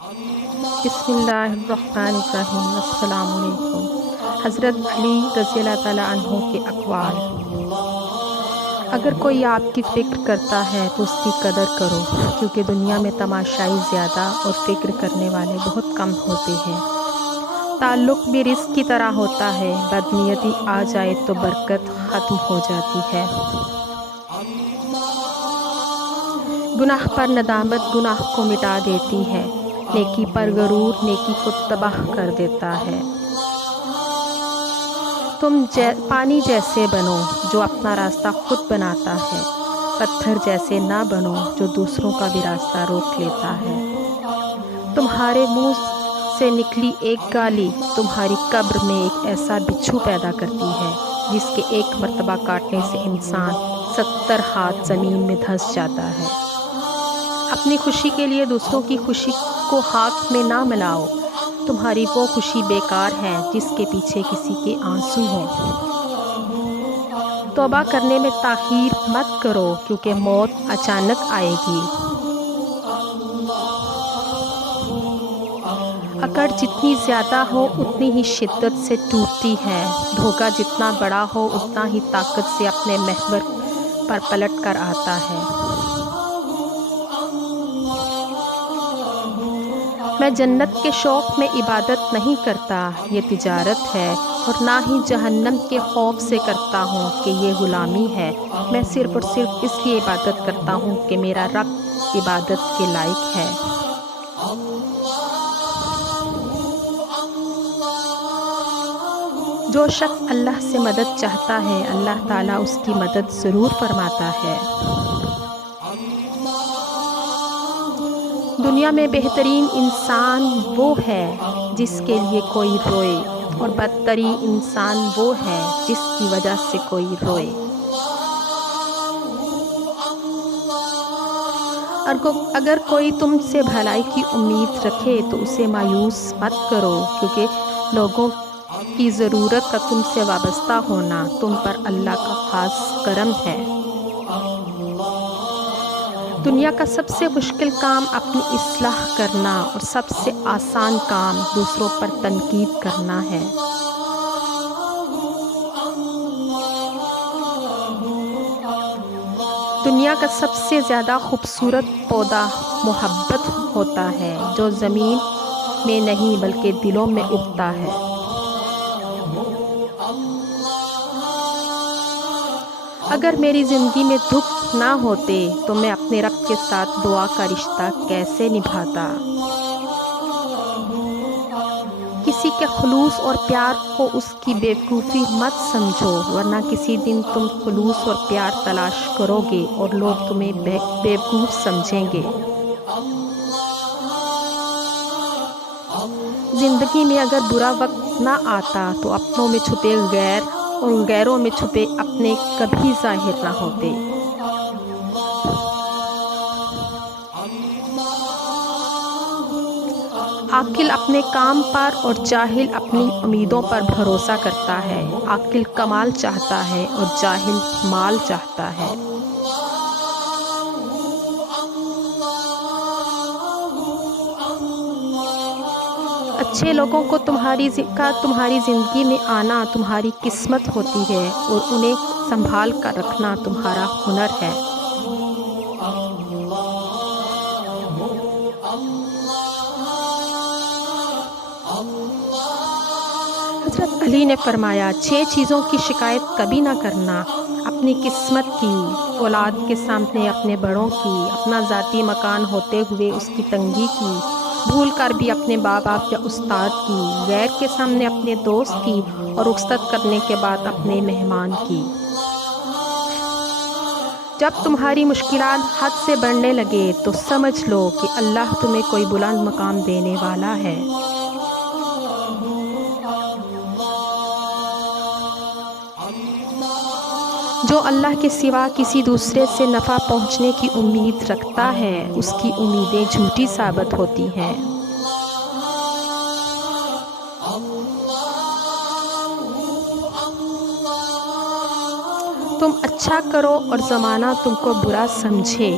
بسم اللہ الرحمن الرحیم۔ السلام علیکم۔ حضرت علی رضی اللہ تعالیٰ عنہ کے اقوال: اگر کوئی آپ کی فکر کرتا ہے تو اس کی قدر کرو، کیونکہ دنیا میں تماشائی زیادہ اور فکر کرنے والے بہت کم ہوتے ہیں۔ تعلق بھی رزق کی طرح ہوتا ہے، بدنیتی آ جائے تو برکت ختم ہو جاتی ہے۔ گناہ پر ندامت گناہ کو مٹا دیتی ہے، نیکی پر غرور نیکی کو تباہ کر دیتا ہے۔ تم پانی جیسے بنو جو اپنا راستہ خود بناتا ہے، پتھر جیسے نہ بنو جو دوسروں کا بھی راستہ روک لیتا ہے۔ تمہارے منہ سے نکلی ایک گالی تمہاری قبر میں ایک ایسا بچھو پیدا کرتی ہے جس کے ایک مرتبہ کاٹنے سے انسان 70 ہاتھ زمین میں دھنس جاتا ہے۔ اپنی خوشی کے لیے دوسروں کی خوشی کو حق میں نہ ملاؤ، تمہاری وہ خوشی بیکار ہے جس کے پیچھے کسی کے آنسو ہوں۔ توبہ کرنے میں تاخیر مت کرو، کیونکہ موت اچانک آئے گی۔ اکڑ جتنی زیادہ ہو اتنی ہی شدت سے ٹوٹتی ہے، دھوکہ جتنا بڑا ہو اتنا ہی طاقت سے اپنے محور پر پلٹ کر آتا ہے۔ میں جنت کے شوق میں عبادت نہیں کرتا، یہ تجارت ہے، اور نہ ہی جہنم کے خوف سے کرتا ہوں کہ یہ غلامی ہے۔ میں صرف اور صرف اس لیے عبادت کرتا ہوں کہ میرا رب عبادت کے لائق ہے۔ جو شخص اللہ سے مدد چاہتا ہے، اللہ تعالیٰ اس کی مدد ضرور فرماتا ہے۔ دنیا میں بہترین انسان وہ ہے جس کے لیے کوئی روئے، اور بدترین انسان وہ ہے جس کی وجہ سے کوئی روئے۔ اگر کوئی تم سے بھلائی کی امید رکھے تو اسے مایوس مت کرو، کیونکہ لوگوں کی ضرورت کا تم سے وابستہ ہونا تم پر اللہ کا خاص کرم ہے۔ دنیا کا سب سے مشکل کام اپنی اصلاح کرنا اور سب سے آسان کام دوسروں پر تنقید کرنا ہے۔ دنیا کا سب سے زیادہ خوبصورت پودا محبت ہوتا ہے، جو زمین میں نہیں بلکہ دلوں میں اگتا ہے۔ اگر میری زندگی میں دکھ نہ ہوتے تو میں اپنے رب کے ساتھ دعا کا رشتہ کیسے نبھاتا؟ کسی کے خلوص اور پیار کو اس کی بیوقوفی مت سمجھو، ورنہ کسی دن تم خلوص اور پیار تلاش کرو گے اور لوگ تمہیں بیوقوف سمجھیں گے۔ زندگی میں اگر برا وقت نہ آتا تو اپنوں میں چھپے غیر اور غیروں میں چھپے اپنے کبھی ظاہر نہ ہوتے۔ عاقل اپنے کام پر اور جاہل اپنی امیدوں پر بھروسہ کرتا ہے۔ عاقل کمال چاہتا ہے اور جاہل مال چاہتا ہے۔ اچھے لوگوں کو تمہاری زندگی میں آنا تمہاری قسمت ہوتی ہے، اور انہیں سنبھال کر رکھنا تمہارا ہنر ہے۔ حضرت علی نے فرمایا، 6 چیزوں کی شکایت کبھی نہ کرنا: اپنی قسمت کی، اولاد کے سامنے اپنے بڑوں کی، اپنا ذاتی مکان ہوتے ہوئے اس کی تنگی کی، بھول کر بھی اپنے ماں باپ یا استاد کی، غیر کے سامنے اپنے دوست کی، اور رخصت کرنے کے بعد اپنے مہمان کی۔ جب تمہاری مشکلات حد سے بڑھنے لگے تو سمجھ لو کہ اللہ تمہیں کوئی بلند مقام دینے والا ہے۔ جو اللہ کے سوا کسی دوسرے سے نفع پہنچنے کی امید رکھتا ہے، اس کی امیدیں جھوٹی ثابت ہوتی ہیں۔ تم اچھا کرو اور زمانہ تم کو برا سمجھے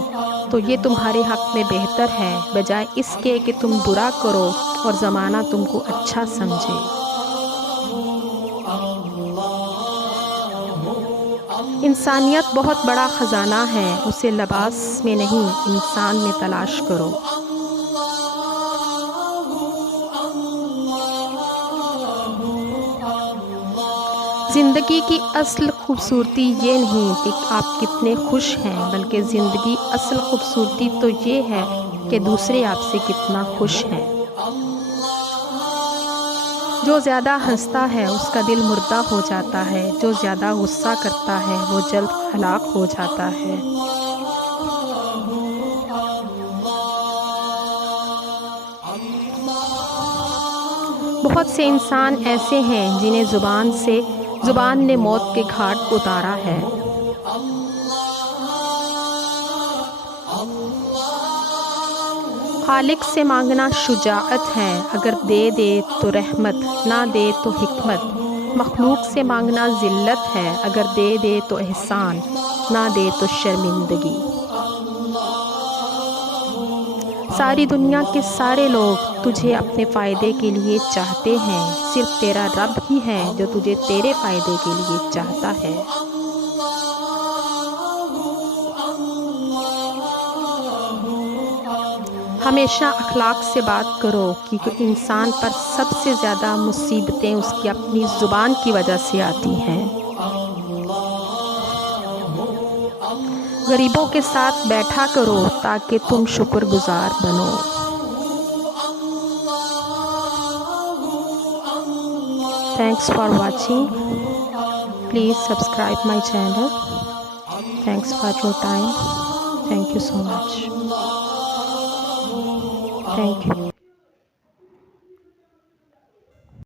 تو یہ تمہارے حق میں بہتر ہے بجائے اس کے کہ تم برا کرو اور زمانہ تم کو اچھا سمجھے۔ انسانیت بہت بڑا خزانہ ہے، اسے لباس میں نہیں انسان میں تلاش کرو۔ زندگی کی اصل خوبصورتی یہ نہیں کہ آپ کتنے خوش ہیں، بلکہ زندگی اصل خوبصورتی تو یہ ہے کہ دوسرے آپ سے کتنا خوش ہیں۔ جو زیادہ ہنستا ہے اس کا دل مردہ ہو جاتا ہے، جو زیادہ غصہ کرتا ہے وہ جلد ہلاک ہو جاتا ہے۔ بہت سے انسان ایسے ہیں جنہیں زبان نے موت کے گھاٹ اتارا ہے۔ خالق سے مانگنا شجاعت ہے، اگر دے دے تو رحمت، نہ دے تو حکمت۔ مخلوق سے مانگنا ذلت ہے، اگر دے دے تو احسان، نہ دے تو شرمندگی۔ ساری دنیا کے سارے لوگ تجھے اپنے فائدے کے لیے چاہتے ہیں، صرف تیرا رب ہی ہے جو تجھے تیرے فائدے کے لیے چاہتا ہے۔ ہمیشہ اخلاق سے بات کرو، کیونکہ انسان پر سب سے زیادہ مصیبتیں اس کی اپنی زبان کی وجہ سے آتی ہیں۔ غریبوں کے ساتھ بیٹھا کرو تاکہ تم شکر گزار بنو۔ Thanks for watching. Please subscribe my channel. Thanks for your time. Thank you so much. Thank you.